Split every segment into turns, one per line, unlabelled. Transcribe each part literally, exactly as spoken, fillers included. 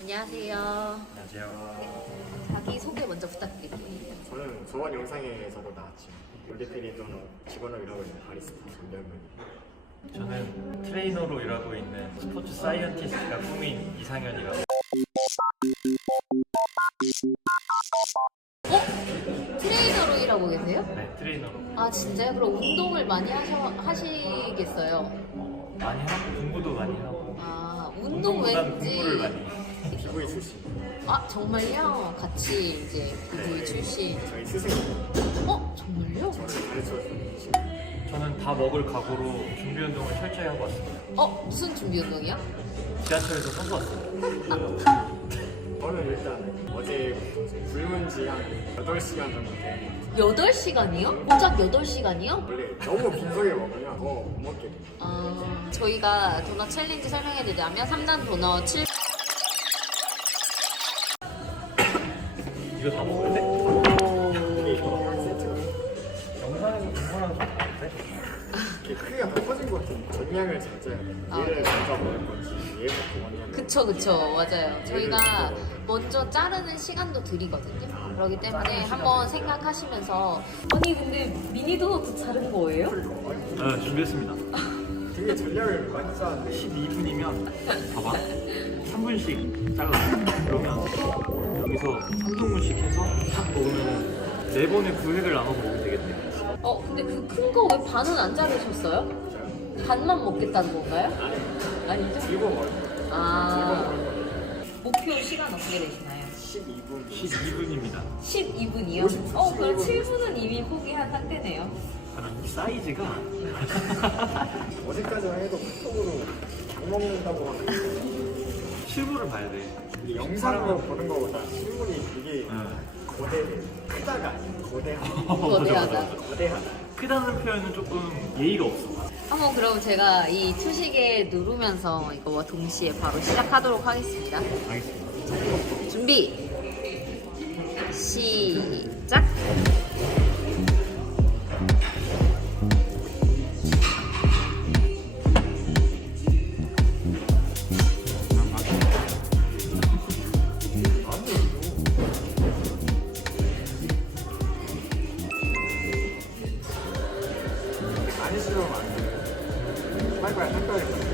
안녕하세요.
안녕하세요.
자기 소개 먼저 부탁드릴게요.
저는 저번 영상에서도 나왔죠. 올드페리도노 직원으로 일하고 있는 바리스타 전병근입니다.
저는 트레이너로 일하고 있는 스포츠 사이언티스트가 꿈인 이상현이라고.
어? 트레이너로 일하고 계세요?
네, 트레이너로.
아 진짜요? 그럼 운동을 많이 하셔, 하시겠어요?
어, 많이 하고 공부도 많이 하고.
아 운동
운동보다는
왠지
공부를 많이.
비구이 출신.
아 정말요? 같이 이제 비구이
네.
출신.
저희 스승님
어? 정말요?
저를 가르쳐주는
저는 다 먹을 각오로 준비 운동을 철저히 하고 왔습니다.
어? 무슨 준비 운동이요?
지하철에서 서서 왔어요.
저는 일단 어제부터 이제 굶은 지 한 여덟 시간 정도 되는
여덟 시간이요? 고작 여덟 시간이요?
원래 너무 빈속에 먹으면 더 못 먹게 돼요.
아, 저희가 도넛 챌린지 설명해드리자면 삼 단 도넛 칠
이거 다 먹어야 돼?
이게 이거 세트가
영상에서 본 거랑 좀 다른데?
이렇게 크기가 더 커진 것 같은 전량을 잘 짜야 돼요.
아,
얘를
네.
먼저 먹을 건지 얘부터 먼저 먹을
그쵸 그쵸 맞아요. 저희가 먼저 자르는 시간도 드리거든요. 그렇기 때문에 한번 생각하시면서 아니 근데 미니 도넛도 자른 거예요?
네, 준비했습니다.
되게 전략을 많이 짜는데
십이 분이면 봐봐. 삼 분씩 잘라. 그러면 여기서 삼 등분씩 해서 딱 먹으면 네 번의 구 획을 나눠서 먹으면 되겠네.
어 근데 그 큰 거 왜 반은 안 자르셨어요? 반만 먹겠다는 건가요? 아니죠?
들고 먹을 거예요.
아 목표 시간 어떻게 되시나요?
십이 분.
십이 분입니다.
십이 분이요? 어 그럼 칠 분은 이미 포기한 상태네요.
이 사이즈가
어제까지만 해도 카톡으로 약 먹는다고 하면
실물을 봐야 돼.
이 영상으로 보는 것보다 실물이 되게
응.
거대 크다가 아니고 거대하다.
거대하다.
거대하다.
크다는 표현은 조금 예의가 없어.
한번 그럼 제가 이 투시계 누르면서 이거 동시에 바로 시작하도록 하겠습니다.
알겠습니다.
준비 시작.
많이 싫어하면 안 돼. 빨리빨리 할 거야.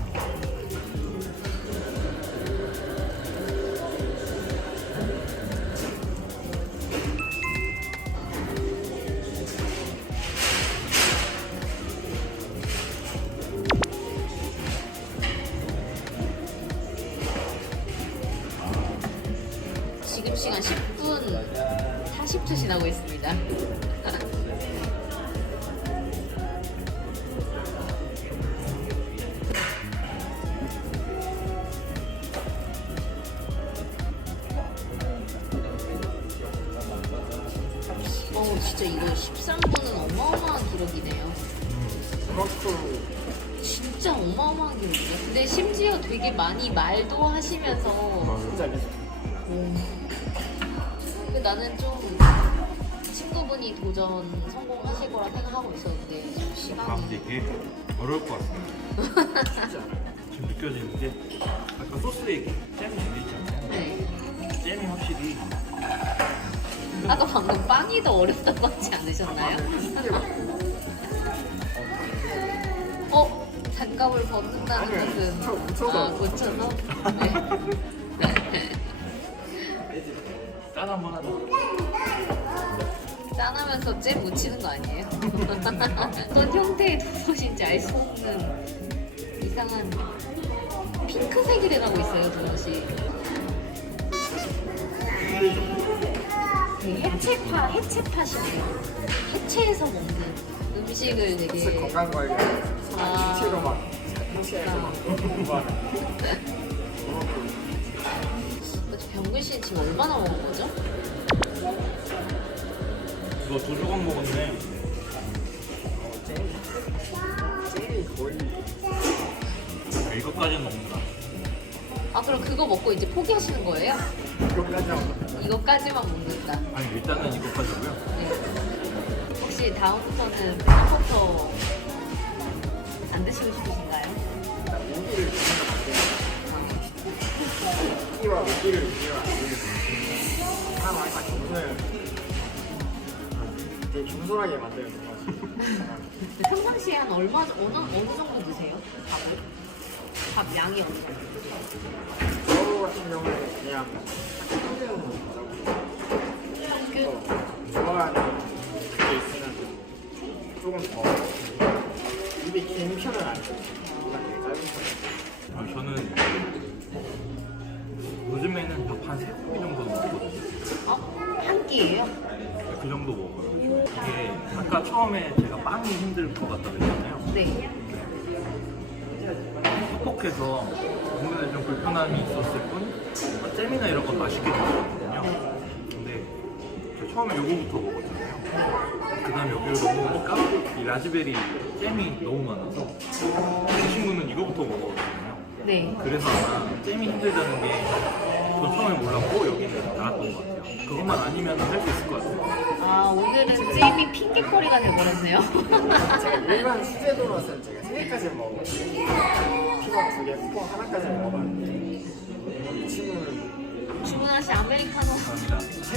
지금 시간 십 분 사십 초 지나고 있습니다. 어 진짜 이거 십삼 분은 어마어마한 기록이네요.
그렇고
진짜 어마어마한 기록이에요. 근데 심지어 되게 많이 말도 하시면서
진짜 리스트.
오. 근데 나는 좀 친구분이 도전 성공하실 거라 생각하고 있었는데 지금
아, 근데
시간이
이게 어려울 것 같습니다. 지금 느껴지는 게 아까 소스에 잼이 들어있잖아요.
네.
잼이 확실히
아까 방금 빵이 더 어렵다고 하지 않으셨나요? 어? 장갑을 벗는다는
아니요.
것은
저 묻혀서.
아 고쳐서? 네.
짠 한번 하자.
짠하면서 잼 묻히는 거 아니에요? 어떤 형태의 도넛인지 알 수 없는 이상한 핑크색이 돼가고 있어요 도넛이. 되게 해체파, 해체파시네요. 해체해서 먹는 음식을
진짜
되게
건강 관리.
아.
수치로 막 상체에서 막 공부하는.
병근 씨는 지금 얼마나 먹은 거죠?
이거 두 조각 먹었네.
잼이 거의
이것까지는 먹는다.
아 그럼 그거 먹고 이제 포기하시는 거예요?
이거까지 하고.
이거까지만 먹는다.
아니 일단은 이것까지고요.
네. 혹시 다음부터는 햄버터 안 드시고 싶으신가요?
오기를 주는 것 같아요.
아.
맵기와 맵기를 비교를 안 해요. 사람 항상 겸손을 되게 겸손하게 만드는 거 같아요.
평상시에 한 얼마 정- 어느 어느 정도 드세요? 밥을? 밥 양이 어느 정도?
저 같은 경우는 그냥 평균 정도.
평균?
좋아하는 그게 있으면 조금 더 입이 긴 편은 아니고 입가 되게 짧은 편.
아, 저는 요즘에는 밥 한 세 공기 정도 먹거든요.
어? 한 끼예요?
그 정도 먹어요. 이게 아까 처음에 제가 빵이 힘들 것 같다고 했잖아요.
네.
퍽퍽해서 먹는데 좀 불편함이 있었을 뿐 뭔가 잼이나 이런 건 맛있게 먹었거든요. 근데 저 처음에 요거부터 먹었잖아요. 그 다음에 여기로 넘어오니까 이 라즈베리 잼이 너무 많아서 이 친구는 이거부터 먹었거든요.
네.
그래서 아마 잼이 힘들다는 게 전 처음에 몰랐고 여기는 알았던 것 같아요. 그것만 아니면 할 수 있을 것 같아요.
아 오늘은 잼이 핑계거리가 돼버렸네요.
제가 일반 수제 도넛은 제가 세 개까지 먹었거든요. 피넛 두 개, 쿠폰 하나까지 먹어봤는데 이 친구는
주문하신 아메리카노
감사합니다.
세